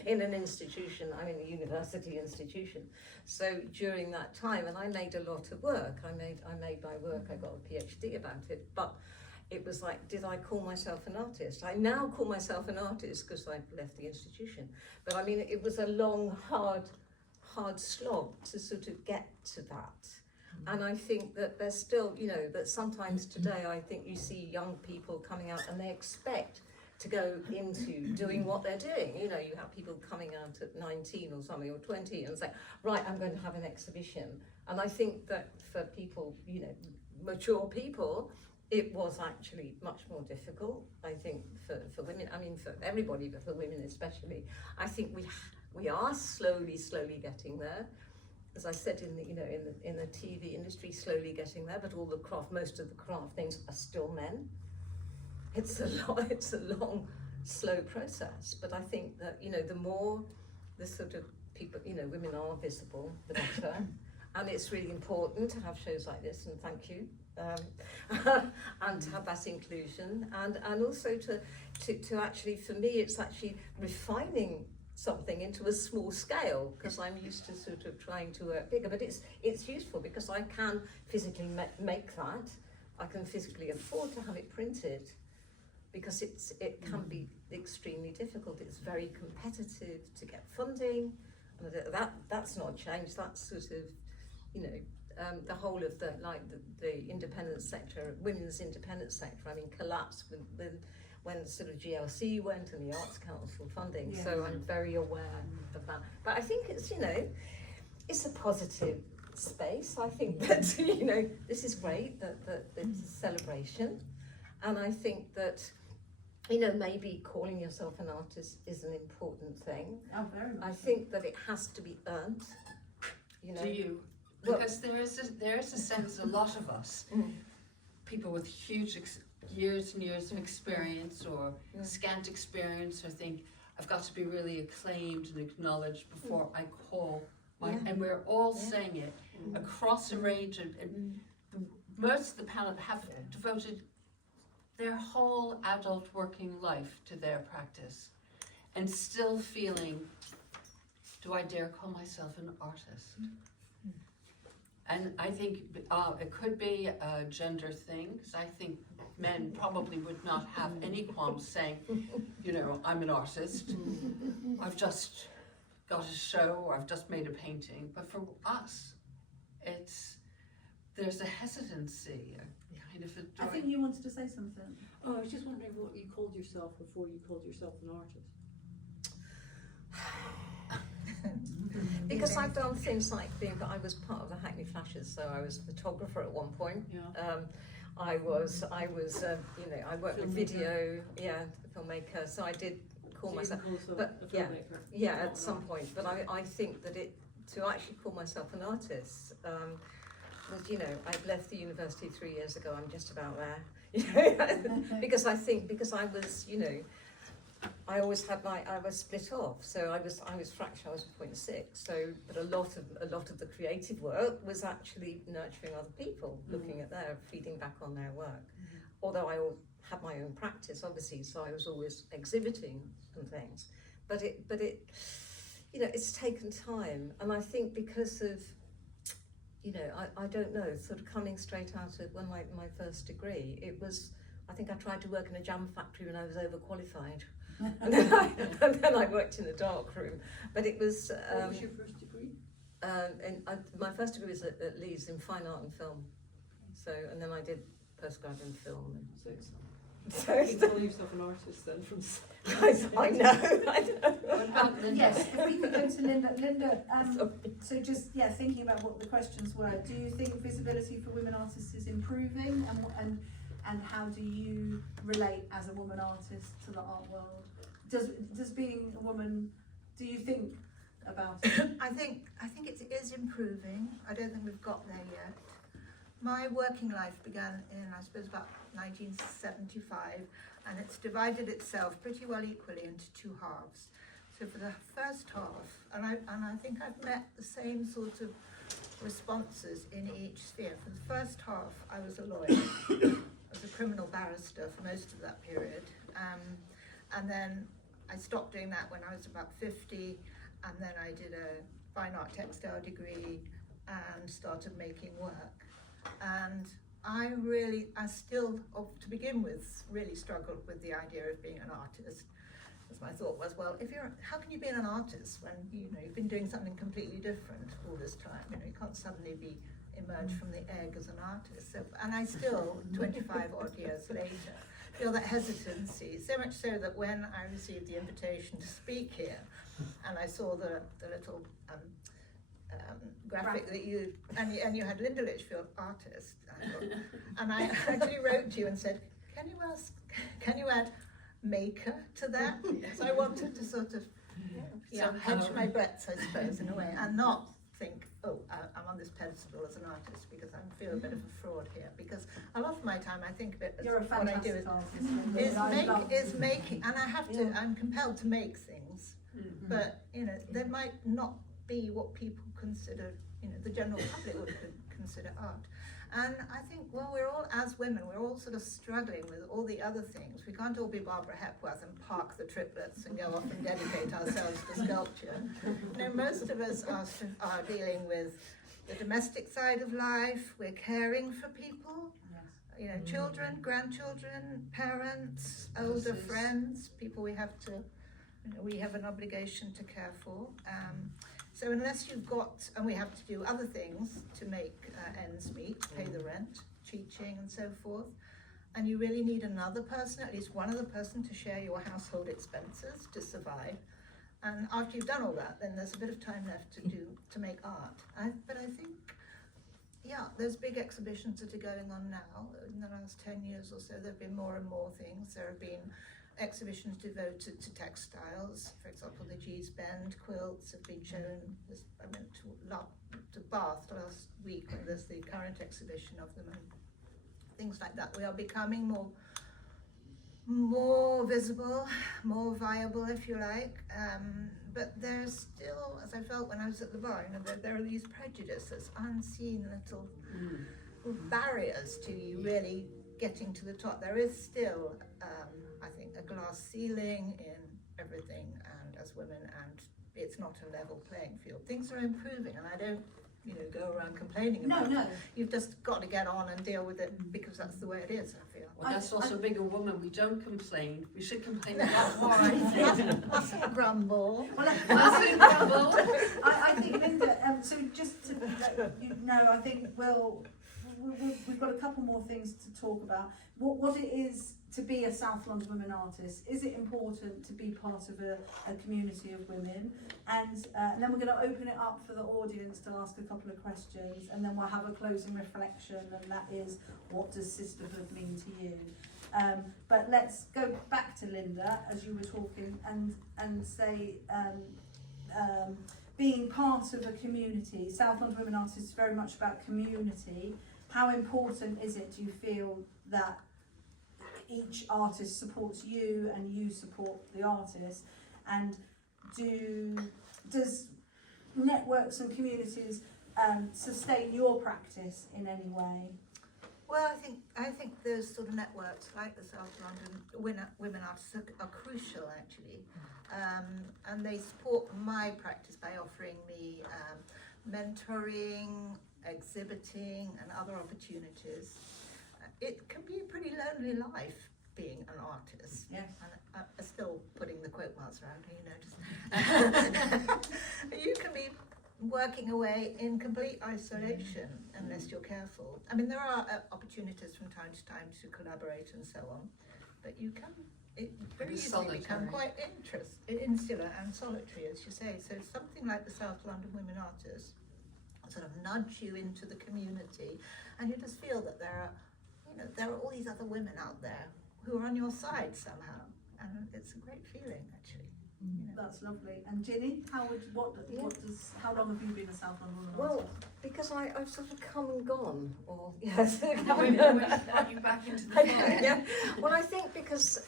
in an institution, I mean a university institution. So during that time, and I made a lot of work. I made my work, I got a PhD about it, but it was like, did I call myself an artist? I now call myself an artist because I left the institution. But I mean, it was a long, hard slog to sort of get to that. And I think that there's still, you know, that sometimes today I think you see young people coming out and they expect to go into doing what they're doing. You know, you have people coming out at 19 or something, or 20, and say, right, I'm going to have an exhibition. And I think that for people, you know, mature people, it was actually much more difficult. I think for women, I mean for everybody, but for women especially, I think we are slowly getting there. As I said, in the TV industry, slowly getting there, but all the craft, most of the craft things are still men. It's a long, slow process. But I think that, you know, the more the sort of people, you know, women are visible, the better. And it's really important to have shows like this, and thank you, and to have that inclusion, and also to actually, for me, it's actually refining something into a small scale, because I'm used to sort of trying to work bigger, but it's useful because I can physically make that. I can physically afford to have it printed, because it can be extremely difficult. It's very competitive to get funding, and that's not changed. That's sort of, you know, the whole of the independent sector, women's independent sector, I mean, collapsed when sort of GLC went and the Arts Council funding. Yes. So I'm very aware of that. But I think it's, you know, it's a positive space. I think that, you know, this is great, that it's a celebration. And I think that, you know, maybe calling yourself an artist is an important thing. Oh, very much. I think that it has to be earned, you know. Do you? Well- Because there is a sense, a lot of us, people with huge years and years of experience, or scant experience, or think, I've got to be really acclaimed and acknowledged before I call my, and we're all saying it across a range of, most of the panel have devoted their whole adult working life to their practice, and still feeling, do I dare call myself an artist? And I think it could be a gender thing, because I think men probably would not have any qualms saying, you know, I'm an artist, I've just got a show, or I've just made a painting. But for us, there's a hesitancy, a kind of a I think you wanted to say something. Oh, I was just wondering what you called yourself before you called yourself an artist. Because I've done things like I was part of the Hackney Flashes, so I was a photographer at one point. Yeah. I was, you know, I worked with video, filmmaker. So I did call So myself, you can call but yourself a filmmaker. yeah, at some point. But I think that to actually call myself an artist, was, you know, I left the university 3 years ago. I'm just about there, you know, because I was, you know, I always had I was split off, so I was fractured. I was 0.6. So, but a lot of the creative work was actually nurturing other people, looking at feeding back on their work. Although I had my own practice, obviously, so I was always exhibiting and things. But it, you know, it's taken time, and I think because of, you know, I don't know, sort of coming straight out of my first degree, it was. I think I tried to work in a jam factory when I was overqualified. and then I worked in a dark room. But it was... What was your first degree? My first degree was at Leeds in fine art and film. So, and then I did postgrad in film. So you call yourself an artist then from... I know. What about Linda? Yes, if we could go to Linda. Linda, so just, thinking about what the questions were, do you think visibility for women artists is improving, and how do you relate as a woman artist to the art world? Does being a woman, do you think about it? I think it is improving. I don't think we've got there yet. My working life began in, I suppose, about 1975, and it's divided itself pretty well equally into two halves. So for the first half, and I think I've met the same sort of responses in each sphere. For the first half, I was a lawyer. I was a criminal barrister for most of that period. And then I stopped doing that when I was about 50, and then I did a fine art textile degree and started making work. And I still, to begin with, really struggled with the idea of being an artist. Because my thought was, well, how can you be an artist when you've been doing something completely different all this time? You can't suddenly emerge from the egg as an artist. So, and I still, 25 odd years later, feel that hesitancy, so much so that when I received the invitation to speak here, and I saw the little graphic that you had Linda Litchfield, artist, and I actually wrote to you and said, can you add maker to that? So I wanted to sort of hedge my bets, I suppose, in a way, and not think, oh, I'm on this pedestal as an artist because I feel a bit of a fraud here. Because a lot of my time, I think of it as what I do is making, and I'm compelled to make things, but there might not be what people consider, the general public would consider art. And I think, well, as women, we're all sort of struggling with all the other things. We can't all be Barbara Hepworth and park the triplets and go off and dedicate ourselves to sculpture. Most of us are dealing with the domestic side of life. We're caring for people, children, grandchildren, parents, older friends, people we have an obligation to care for. So unless you've got, and we have to do other things to make ends meet, pay the rent, teaching and so forth, and you really need another person, at least one other person, to share your household expenses to survive. And after you've done all that, then there's a bit of time left to make art. But I think, there's big exhibitions that are going on now. In the last 10 years or so, there have been more and more things. There have been exhibitions devoted to textiles. For example, the G's Bend quilts have been shown. I went to Bath last week when there's the current exhibition of them and things like that. We are becoming more visible, more viable, if you like. But there's still, as I felt when I was at the bar, there are these prejudices, unseen little barriers to you really getting to the top. There is still, I think, a glass ceiling in everything, and as women, and it's not a level playing field. Things are improving, and I don't, go around complaining about it. You've just got to get on and deal with it because that's the way it is, I feel. Well, that's also being a woman. We don't complain. We should complain a lot more. Mustn't grumble. Mustn't grumble. I think, Linda, so just to I think we've got a couple more things to talk about. What it is to be a South London women artist. Is it important to be part of a community of women? And then we're going to open it up for the audience to ask a couple of questions, and then we'll have a closing reflection, and that is, what does sisterhood mean to you? But let's go back to Linda, as you were talking, and say, being part of a community, South London Women Artists is very much about community. How important is it, do you feel, that each artist supports you and you support the artist? And does networks and communities sustain your practice in any way? Well, I think those sort of networks like the South London Women Artists are crucial, actually, and they support my practice by offering me mentoring, exhibiting, and other opportunities. It can be a pretty lonely life being an artist. Yes. And I'm still putting the quote marks around here, you can be working away in complete isolation unless you're careful. I mean, there are opportunities from time to time to collaborate and so on, but you can very easily become quite insular and solitary, as you say. So something like the South London Women Artists sort of nudge you into the community, and you just feel that there are all these other women out there who are on your side somehow, and it's a great feeling, actually. That's lovely. And Jini, how long have you been a South London Women Well, Artist? because I've sort of come and gone, or yes, When you back into the fire. yeah. Well, I think because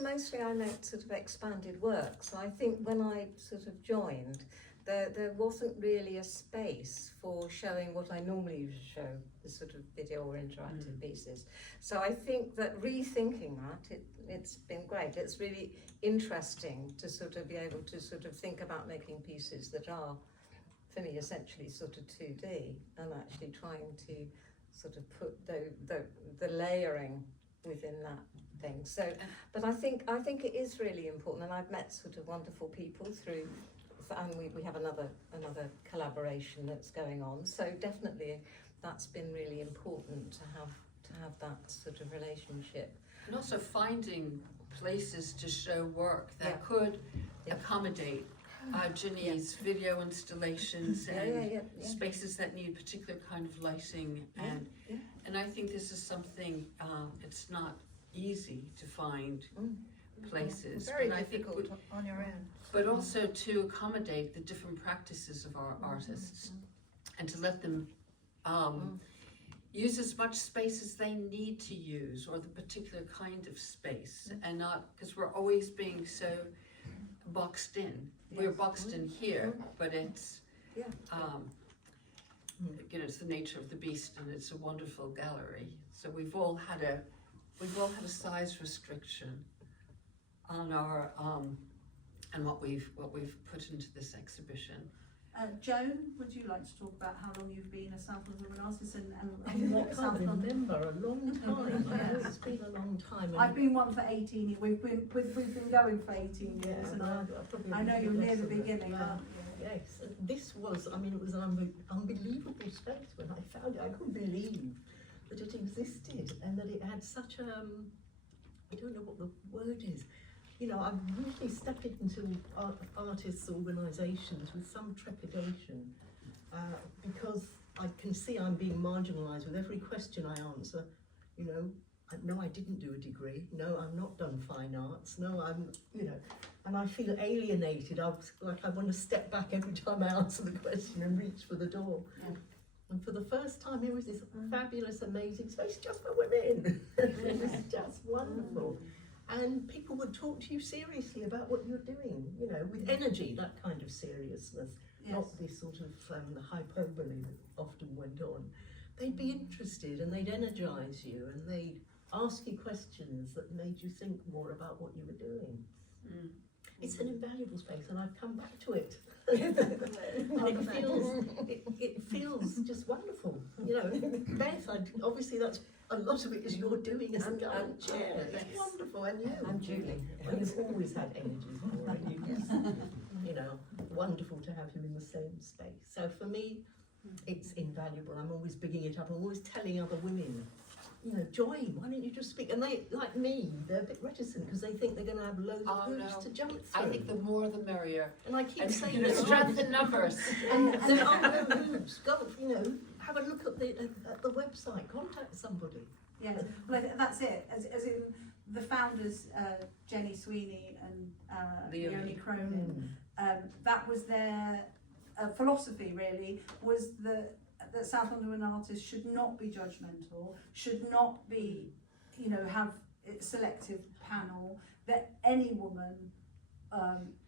mostly I make sort of expanded work. So I think when I sort of joined, there wasn't really a space for showing what I normally show, the sort of video or interactive pieces. So I think that rethinking that, it's been great. It's really interesting to sort of be able to sort of think about making pieces that are, for me, essentially sort of 2D, and actually trying to sort of put the layering within that thing. So, but I think it is really important, and I've met sort of wonderful people through, and we have another collaboration that's going on. So definitely, that's been really important to have that sort of relationship. And also finding places to show work that could accommodate Jini's video installations and spaces that need particular kind of lighting, and I think this is something, it's not easy to find places. Very but difficult I think on your own. but also to accommodate the different practices of our artists and to let them use as much space as they need to use, or the particular kind of space, and not, because we're always being so boxed in. We're boxed in here, but it's you know, it's the nature of the beast, and it's a wonderful gallery. So we've all had a size restriction on our and what we've put into this exhibition. Joan, would you like to talk about how long you've been a South London woman artist and I what South can't London? remember, a long time. I know it's been a long time. I've been one for 18 years. We've been going for 18 years, and I know you're near the beginning, aren't you? Yes, this was, I mean, it was an unbelievable space when I found it. I couldn't believe that it existed and that it had such I don't know what the word is. You know, I've really stepped into artists' organisations with some trepidation because I can see I'm being marginalised with every question I answer. You know, no, I didn't do a degree. No, I'm not done fine arts. No, I'm, you know, and I feel alienated. I want to step back every time I answer the question and reach for the door. Yeah. And for the first time, here was this fabulous, amazing space just for women. It was just wonderful. And people would talk to you seriously about what you're doing, you know, with energy, that kind of seriousness, not this sort of hyperbole that often went on. They'd be interested and they'd energise you and they'd ask you questions that made you think more about what you were doing. It's an invaluable space, and I've come back to it. It feels just wonderful. You know, Beth, obviously that's a lot of it is you're doing as a garden chair. It's wonderful, and you. I'm Julie. Well, you've always had energy for it. You know, wonderful to have you in the same space. So for me, it's invaluable. I'm always bigging it up. I'm always telling other women, you know, join, why don't you just speak? And they, like me, they're a bit reticent because they think they're going to have loads of hoops to jump through. I think the more the merrier. And I keep saying, you know, strength in numbers. and there are no hoops. Go, you know, have a look at the website, contact somebody. Yes, well, that's it. As in the founders, Jenny Sweeney and Leonie Cronin, that was their philosophy. Really, was that South London women artists should not be judgmental, should not be, you know, have a selective panel. That any woman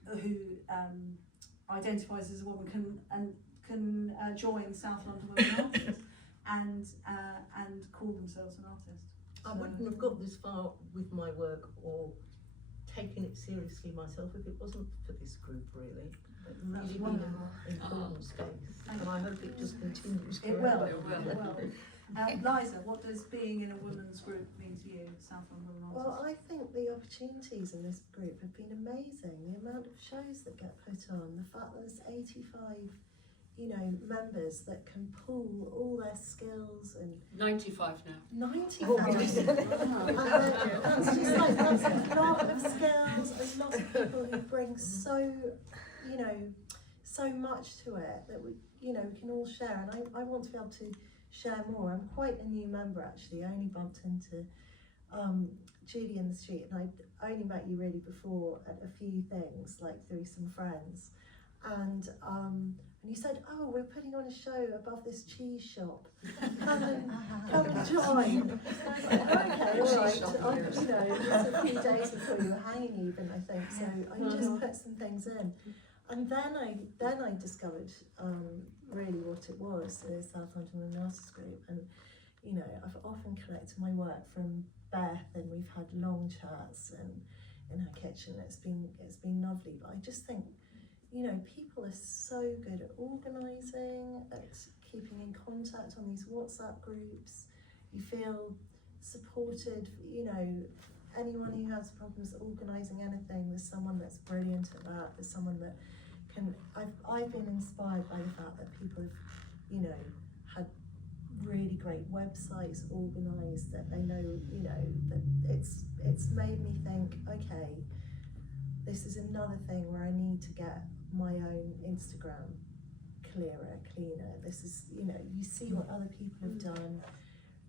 who identifies as a woman can join South London women artists and call themselves an artist. I wouldn't have got this far with my work or taken it seriously myself if it wasn't for this group, really. It's really been an important space, and I hope it just continues forever. It will. Liza, what does being in a women's group mean to you, South London Women Artists? Well, I think the opportunities in this group have been amazing. The amount of shows that get put on, the fact that there's 85, you know, members that can pool all their skills and 95 now. 95. That's just like, that's a lot of skills, a lot of people who bring so, you know, so much to it that we, you know, we can all share. And I want to be able to share more. I'm quite a new member actually. I only bumped into Julie in the street, and I only met you really before at a few things, like through some friends. And you said, oh, we're putting on a show above this cheese shop. Come and join. I was like, okay, all right. You know, it was a few days before you were hanging even, I think. So I just put some things in. And then I discovered really what it was, the South London Women Artists Group. And you know, I've often collected my work from Beth, and we've had long chats and in her kitchen. It's been lovely. But I just think, you know, people are so good at organising, at keeping in contact on these WhatsApp groups. You feel supported, you know. Anyone who has problems organising anything, there's someone that's brilliant at that. There's someone that can. I've been inspired by the fact that people have, you know, had really great websites organised, that they know, you know, that it's made me think, okay, this is another thing where I need to get my own Instagram clearer, cleaner. This is, you know, you see what other people have done,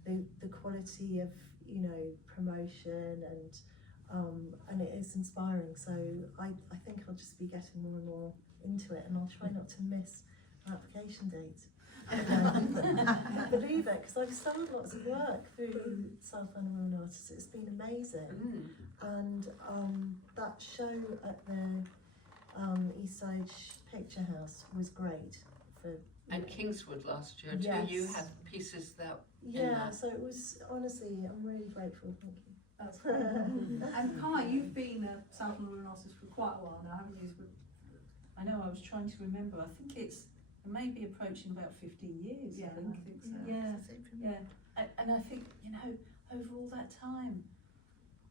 the quality of, you know, promotion, and it is inspiring. So I think I'll just be getting more and more into it, and I'll try not to miss application date. Believe it, because I've sold lots of work through South London Women Artists. It's been amazing. And that show at the East Side Picture House was great. And Kingswood last year Yes. too. You had pieces that. Yeah, so it was, honestly, I'm really grateful. Thank you. That's great. And Kai, you've been a South London Women Artist for quite a while now, haven't you? I know, I was trying to remember. I think it's maybe approaching about 15 years. Yeah, I think. I think so. Yeah. And I think, you know, over all that time,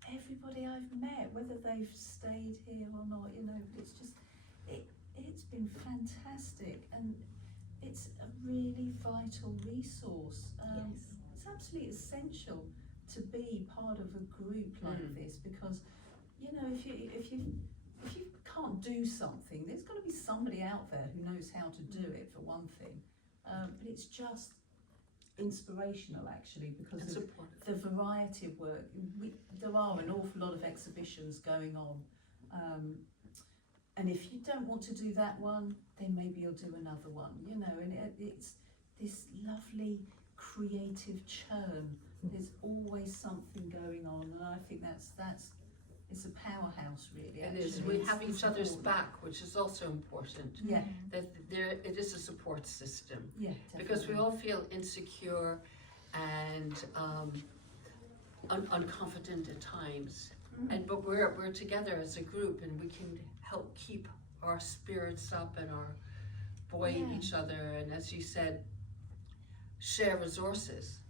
everybody I've met, whether they've stayed here or not, you know, it's just, it's been fantastic, and it's a really vital resource. Yes. It's absolutely essential to be part of a group like this, because, you know, if you can't do something, there's got to be somebody out there who knows how to do it, for one thing. But it's just inspirational, actually, because of the variety of work. There are an awful lot of exhibitions going on, and if you don't want to do that one, then maybe you'll do another one, you know. And it's this lovely creative churn. There's always something going on, and I think that's it's a powerhouse, really. It is. We have each other's back, which is also important. Yeah. That it is a support system. Yeah. Because we all feel insecure and unconfident at times, but we're together as a group, and we can help keep our spirits up and our buoy each other, and as you said, share resources,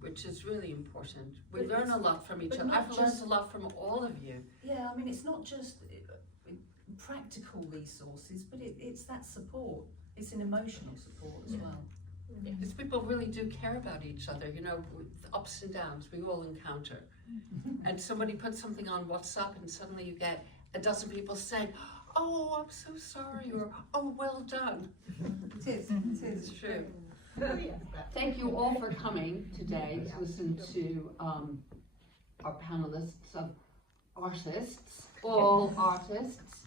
which is really important. We learn a lot from each other. I've learned a lot from all of you. Yeah, I mean, it's not just practical resources, but it's that support. It's an emotional support as well. Because people really do care about each other, you know, with ups and downs we all encounter. And somebody puts something on WhatsApp, and suddenly you get a dozen people saying, "Oh, I'm so sorry," or "Oh, well done." It is. It's true. Thank you all for coming today to listen to our panelists of artists, all artists,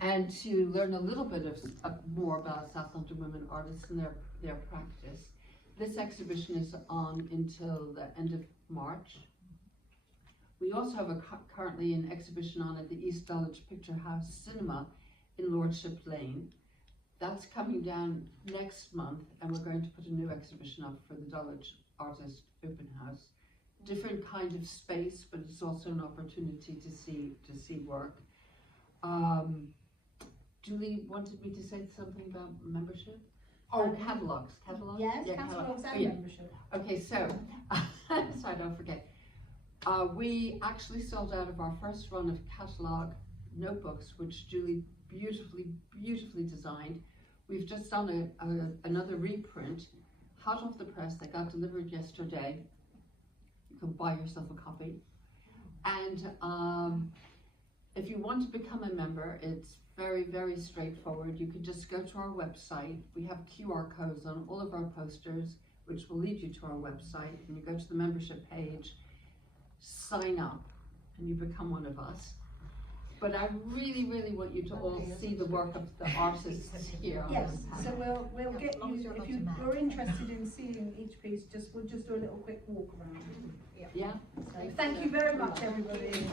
and to learn a little bit of more about South London women artists and their practice. This exhibition is on until the end of March. We also have currently an exhibition on at the East Dulwich Picture House Cinema in Lordship Lane. That's coming down next month, and we're going to put a new exhibition up for the Dulwich Artist Open House. Different kind of space, but it's also an opportunity to see work. Julie wanted me to say something about membership. Oh, catalogs. Yes, Yeah, catalogs and yeah. membership. Okay, so so I don't forget. We actually sold out of our first run of catalogue notebooks, which Julie beautifully designed. We've just done another reprint, hot off the press, that got delivered yesterday. You can buy yourself a copy. And if you want to become a member, it's very straightforward. You can just go to our website. We have QR codes on all of our posters, which will lead you to our website. And you go to the membership page, sign up, and you become one of us. But I really want you to all see the work of the artists here. Yes, so we'll get you, if you're interested in seeing each piece, we'll just do a little quick walk around. Yeah? So thank you very much, everybody.